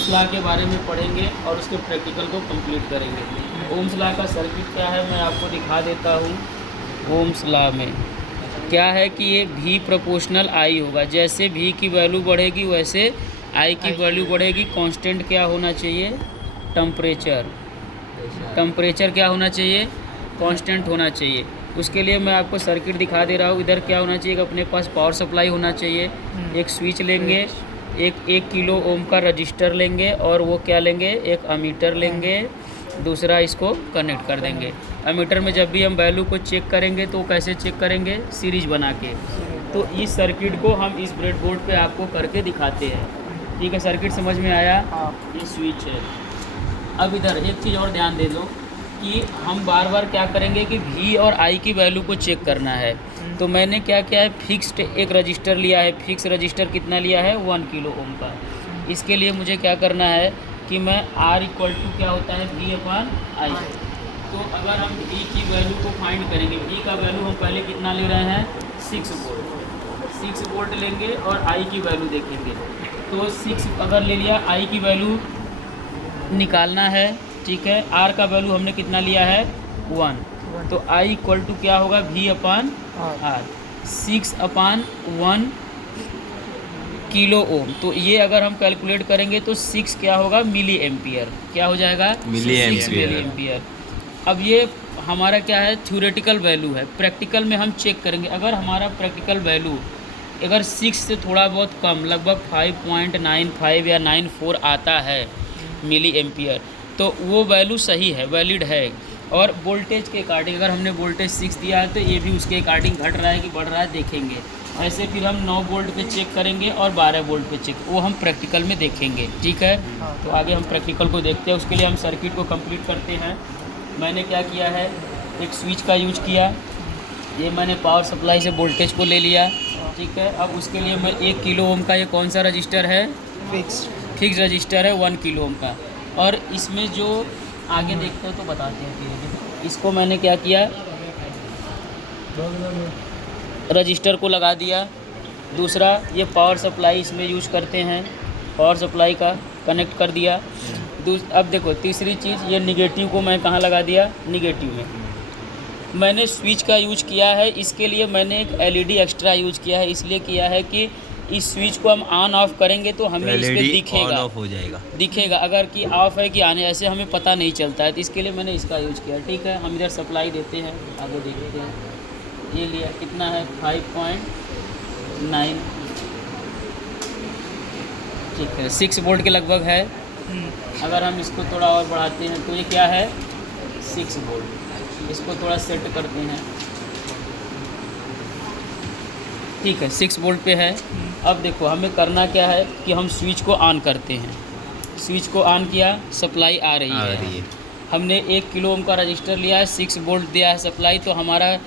Ohm's law के बारे में पढ़ेंगे और उसके प्रैक्टिकल को कंप्लीट करेंगे। ओम्स लॉ का सर्किट क्या है मैं आपको दिखा देता हूँ। ओम्स लॉ में क्या है कि ये V प्रोपोर्शनल I होगा। जैसे V की वैल्यू बढ़ेगी वैसे I की वैल्यू बढ़ेगी। कांस्टेंट क्या होना चाहिए? टेम्परेचर। टेम्परेचर क्या होना चाहिए? कांस्टेंट होना चाहिए। उसके लिए मैं आपको सर्किट दिखा दे रहा हूँ। इधर क्या होना चाहिए कि अपने पास पावर सप्लाई होना चाहिए। एक स्विच लेंगे, एक किलो ओम का रजिस्टर लेंगे और वो क्या लेंगे? एक अमीटर लेंगे। दूसरा इसको कनेक्ट कर देंगे। अमीटर में जब भी हम वैल्यू को चेक करेंगे तो कैसे चेक करेंगे? सीरीज बना के। तो इस सर्किट को हम इस ब्रेडबोर्ड पे आपको करके दिखाते हैं। ठीक है, सर्किट समझ में आया? ये स्विच है। अब इधर एक चीज़ और ध्यान दे दो कि हम बार बार क्या करेंगे कि V और I की वैल्यू को चेक करना है। तो मैंने क्या किया है, फिक्स्ड एक रजिस्टर लिया है। फिक्स रजिस्टर कितना लिया है? 1 किलो ओम का। इसके लिए मुझे क्या करना है कि मैं R इक्वल टू क्या होता है? V upon I। तो अगर हम V की वैल्यू को फाइंड करेंगे, V का वैल्यू हम पहले कितना ले रहे हैं? 6 वोल्ट। 6 वोल्ट लेंगे और I की वैल्यू देखेंगे। तो 6 अगर ले लिया, I की वैल्यू निकालना है। ठीक है, R का वैल्यू हमने कितना लिया है? 1। तो I इक्वल टू क्या होगा? V अपान R। 6 अपान 1 किलो ओम। तो ये अगर हम कैलकुलेट करेंगे तो 6 क्या होगा? Milli ampere. क्या हो जाएगा? 6 मिली एम्पियर। अब ये हमारा क्या है? थ्योरेटिकल वैल्यू है। प्रैक्टिकल में हम चेक करेंगे। अगर हमारा प्रैक्टिकल वैल्यू अगर 6 से थोड़ा बहुत कम, लगभग 5.95 या 94 आता है मिली एम्पियर, तो वो वैल्यू सही है, वैलिड है। और वोल्टेज के अकॉर्डिंग अगर हमने वोल्टेज 6 दिया है तो ये भी उसके अकॉर्डिंग घट रहा है कि बढ़ रहा है देखेंगे। ऐसे फिर हम 9 वोल्ट पे चेक करेंगे और 12 वोल्ट पे चेक, वो हम प्रैक्टिकल में देखेंगे। ठीक है, तो आगे हम प्रैक्टिकल को देखते हैं। उसके लिए हम सर्किट को कंप्लीट करते हैं। मैंने क्या किया है, एक स्विच का यूज किया। ये मैंने पावर सप्लाई से वोल्टेज को ले लिया। ठीक है, अब उसके लिए मैं 1 किलो ओम का, ये कौन सा रजिस्टर है? फिक्स रजिस्टर है 1 किलो ओम का। और इसमें जो आगे देखते हो तो बताते हैं फिर। इसको मैंने क्या किया, रजिस्टर को लगा दिया। दूसरा ये पावर सप्लाई इसमें यूज करते हैं, पावर सप्लाई का कनेक्ट कर दिया। अब देखो तीसरी चीज़, ये निगेटिव को मैं कहाँ लगा दिया? निगेटिव में। मैंने स्विच का यूज किया है। इसके लिए मैंने एक एलईडी एक्स्ट्रा यूज किया है। इसलिए किया है कि इस स्विच को हम ऑन ऑफ करेंगे तो हमें इस पे दिखेगा, ऑफ हो जाएगा, दिखेगा अगर कि ऑफ है कि आने, ऐसे हमें पता नहीं चलता है। तो इसके लिए मैंने इसका यूज किया। ठीक है, हम इधर सप्लाई देते हैं, आगे देखते हैं। ये लिया कितना है? 5.9। ठीक है, 6 वोल्ट के लगभग है। अगर हम इसको थोड़ा और बढ़ाते हैं तो ये क्या है? 6 वोल्ट। इसको थोड़ा सेट करते हैं। ठीक है, 6 वोल्ट पे है। अब देखो हमें करना क्या है कि हम स्विच को ऑन करते हैं। स्विच को ऑन किया, सप्लाई आ रही है। हमने 1 किलो ओम का रजिस्टर लिया है, 6 वोल्ट दिया है सप्लाई, तो हमारा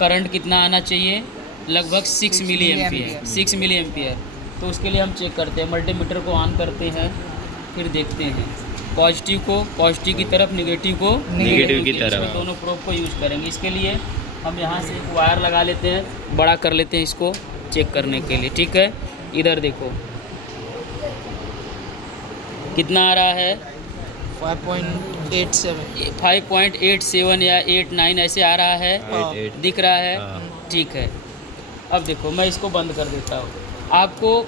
करंट कितना आना चाहिए? लगभग 6 मिली एम्पियर। 6 milli ampere. तो उसके लिए हम चेक करते हैं, मल्टीमीटर को ऑन करते हैं, फिर देखते हैं पॉजिटिव को पॉजिटिव की तरफ, निगेटिव को नेगेटिव की तरफ। दोनों प्रोब को यूज़ करेंगे। इसके लिए हम यहाँ से एक वायर लगा लेते हैं, बड़ा कर लेते हैं इसको चेक करने के लिए। ठीक है, इधर देखो कितना आ रहा है? 5.87 या 89 ऐसे आ रहा है, दिख रहा है। ठीक है, अब देखो मैं इसको बंद कर देता हूँ। आपको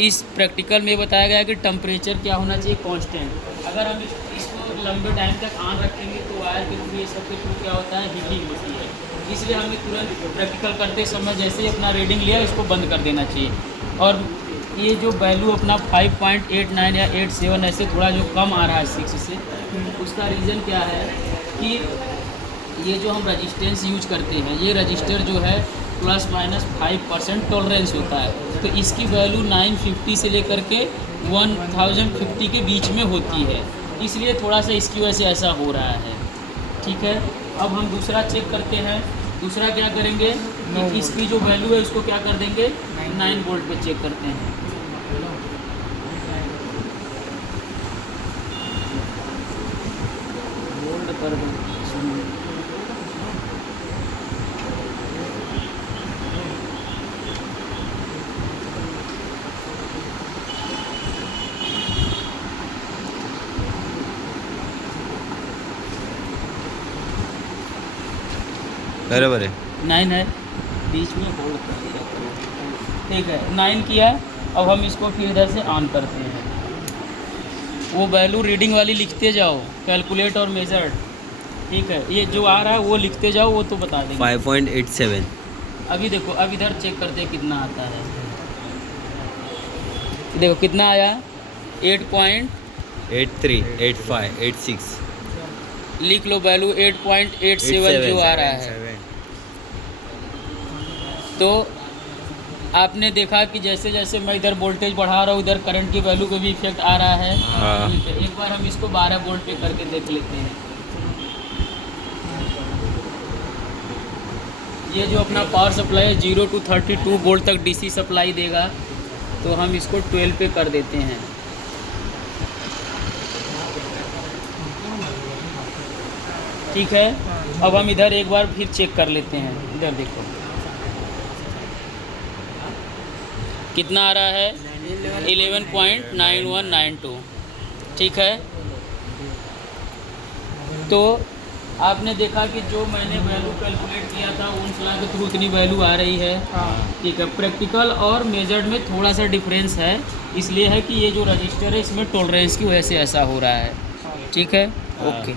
इस प्रैक्टिकल में बताया गया है कि टेम्परेचर क्या होना चाहिए? कांस्टेंट। अगर हम इसको लंबे टाइम तक ऑन रखेंगे तो वायर के थ्रू, ये सब के थ्रू क्या होता है? हीटिंग होती है। इसलिए हमें तुरंत प्रैक्टिकल करते समय जैसे ही अपना रीडिंग लिया इसको बंद कर देना चाहिए। और ये जो वैल्यू अपना 5.89 या 87 ऐसे थोड़ा जो कम आ रहा है 6 से, उसका रीज़न क्या है कि ये जो हम रजिस्टेंस यूज करते हैं, ये रजिस्टर जो है ±5% टॉलरेंस होता है। तो इसकी वैल्यू 950 से लेकर के 1050 के बीच में होती है। इसलिए थोड़ा सा इसकी वजह से ऐसा हो रहा है। ठीक है, अब हम दूसरा चेक करते हैं। दूसरा क्या करेंगे कि इसकी जो वैल्यू है उसको क्या कर देंगे? 9 वोल्ट पे चेक करते हैं। वोल्ट कर दो, बराबर है। 9 है, बीच में होल्ड कर दिया करो। ठीक है, 9 किया। अब हम इसको फिर इधर से ऑन करते हैं। वो वैल्यू रीडिंग वाली लिखते जाओ, कैलकुलेट और मेजर्ड। ठीक है, ये जो आ रहा है वो लिखते जाओ, वो तो बता देंगे। 5.87। अभी देखो, अब इधर चेक करते हैं कितना आता है। देखो कितना आया, 83, 85, 86। लिख लो वैल्यू 8.87 जो आ रहा है। तो आपने देखा कि जैसे जैसे मैं इधर वोल्टेज बढ़ा रहा हूँ, इधर करंट की वैल्यू पे भी इफेक्ट आ रहा है। हाँ। ठीक है, एक बार हम इसको 12 वोल्ट पे करके देख लेते हैं। ये जो अपना पावर सप्लाई है 0 to 32 वोल्ट तक डीसी सप्लाई देगा। तो हम इसको 12 पे कर देते हैं। ठीक है, अब हम इधर एक बार फिर चेक कर लेते हैं। इधर देखो कितना आ रहा है, 11.9192। ठीक है, तो आपने देखा कि जो मैंने वैल्यू कैलकुलेट किया था ओम्स लॉ के थ्रू उतनी वैल्यू आ रही है। ठीक है, प्रैक्टिकल और मेजर्ड में थोड़ा सा डिफरेंस है, इसलिए है कि ये जो रजिस्टर है इसमें टॉलरेंस की वजह से ऐसा हो रहा है। ठीक है, ओके।